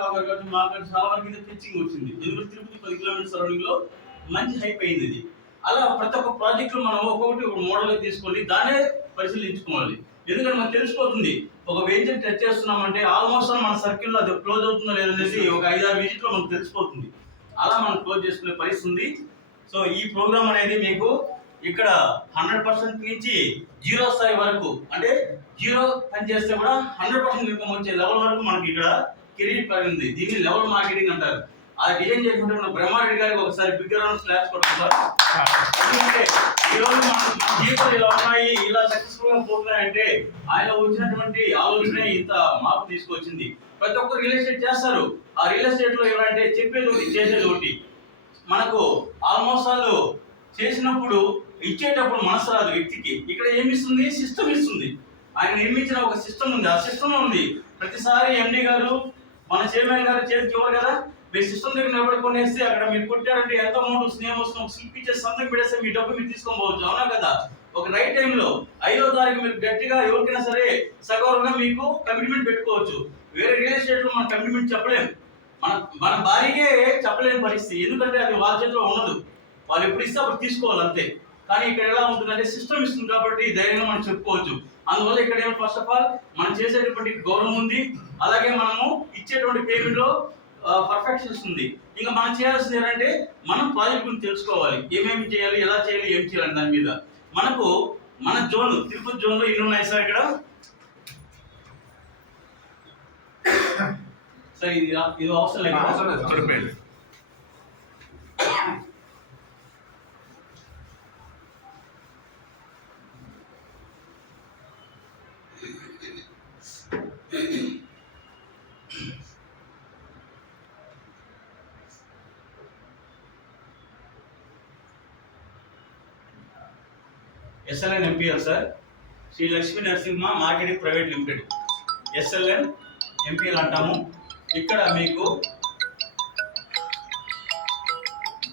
కావాలి కాబట్టి మాకు చాలా వరకు ఇది పిచ్చింగ్ వచ్చింది. ఎందుకంటే తిరుపతి 10 కిలోమీటర్స్ సరౌండింగ్ లో మంచి హైప్ అయింది ఇది. అలా ప్రతి ఒక్క ప్రాజెక్ట్ లో మనం ఒక్కొక్కటి ఒక మోడల్ తీసుకొని దానే పరిశీలించుకోవాలి. ఎందుకంటే మనకు తెలిసిపోతుంది ఒక వెంచర్ టచ్ చేస్తున్నామంటే ఆల్మోస్ట్ మన సర్కిల్లో అది క్లోజ్ అవుతుందో లేదనేసి ఒక 5-6 విజిట్ లో మనకు తెలిసిపోతుంది. అలా మనం క్లోజ్ చేసుకునే పరిస్థితి ఉంది. సో ఈ ప్రోగ్రామ్ అనేది మీకు ఇక్కడ 100% నుంచి 0 స్థాయి వరకు, అంటే 0 పని చేస్తే కూడా 100% ఇన్కమ్ వచ్చే లెవెల్ వరకు మనకి ఇక్కడ కెరీర్ ప్లాన్ ఉంది. దీన్ని లెవెల్ మార్కెటింగ్ అంటారు. ఆ డిజైన్ చేసుకుంటే మన బ్రహ్మారెడ్డి గారికి ఒకసారి బిగ్ రౌండ్ క్లాస్ కొట్టాం సార్. ఎందుకంటే ఈరోజు మన జీవితాలు ఇలా ఉన్నాయి, ఇలా సక్సెస్ఫుల్ గా పోతున్నాయంటే ఆయన వచ్చినటువంటి ఆలోచన ఇంత మార్పు తీసుకొచ్చింది. ప్రతి ఒక్కరు రియల్ ఎస్టేట్ చేస్తారు. ఆ రియల్ ఎస్టేట్ లో ఎలా అంటే చెప్పేది ఒకటి చేసేది ఒకటి. మనకు ఆల్మోస్ట్ వాళ్ళు చేసినప్పుడు ఇచ్చేటప్పుడు మనసు రాదు వ్యక్తికి. ఇక్కడ ఏమి ఇస్తుంది? సిస్టమ్ ఇస్తుంది. ఆయన నిర్మించిన ఒక సిస్టమ్ ఉంది. ఆ సిస్టమ్ ఉంది. ప్రతిసారి ఎండి గారు మన చైర్మన్ గారు చేతికి ఇవ్వరు కదా. మీ సిస్టమ్ దగ్గర నిలబడుకునేస్తే అక్కడ మీరు కొట్టారంటే ఎంత అమౌంట్ స్నేహం వస్తుంది, స్లిప్ ఇచ్చేసి సంతకం పెడేస్తే మీ డబ్బు మీరు తీసుకొని పోవచ్చు. అవునా కదా? ఒక రైట్ టైంలో 5వ తారీఖు మీరు గట్టిగా ఎవరికైనా సరే సగౌరవంగా మీకు కమిట్మెంట్ పెట్టుకోవచ్చు. వేరే రియల్ ఎస్టేట్ లో మనం కమిట్మెంట్ చెప్పలేము. మన భార్యకే చెప్పలేని పరిస్థితి. ఎందుకంటే అది వాళ్ళ చేతిలో ఉండదు. వాళ్ళు ఎప్పుడు ఇస్తే అప్పుడు తీసుకోవాలి అంతే. కానీ ఇక్కడ ఎలా ఉంటుందంటే సిస్టమ్ ఇస్తుంది కాబట్టి ధైర్యంగా మనం చెప్పుకోవచ్చు. అందువల్ల ఇక్కడ ఏమో ఫస్ట్ ఆఫ్ ఆల్ మనం చేసేటువంటి గౌరవం ఉంది. అలాగే మనము ఇచ్చేటువంటి పేమెంట్ లో పర్ఫెక్షన్స్ ఉంది. ఇంకా మనం చేయాల్సింది ఏంటంటే మనం ప్రాజెక్ట్ గురించి తెలుసుకోవాలి. ఏమేమి చేయాలి, ఎలా చేయాలి, ఏం చేయాలి దాని మీద. మనకు మన జోన్ తిరుపతి జోన్ లో ఇన్ని ఉన్నాయి సార్. ఇక్కడ సార్ ఇది అవసరం లేదు. SLN MPL sir, Shri Lakshmi Narasimha marketing private limited, SLN MPL అంటాము. ఇక్కడ మీకు